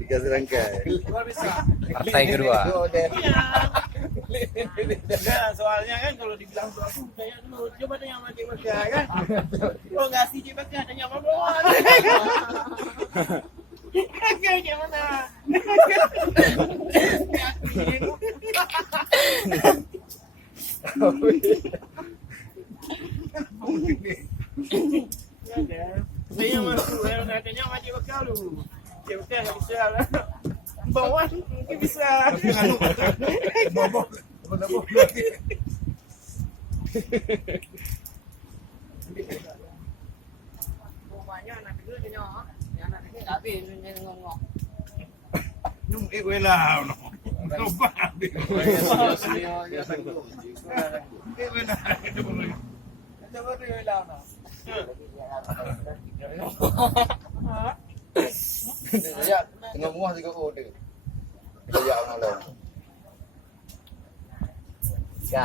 Tiga serangkai. Partai kedua. Ya, soalnya kan kalau dibilang tuh aku kayak dulu coba tanya sama Cik Bakar kan. Kalau nggak si Cik Bakar tanya sama Bawang. Kayak mana? Saya masuk nak tanya sama Cik Bakar dulu. Cik Bakar nggak bisa lah. Bawang mungkin bisa. Rumahnya anak kecil tanya, anak kecil nggak habis ngomong. Nung gue lah, no. Coba. Coba dia lah, no. Ya, tengah muah juga order. Ya, malam.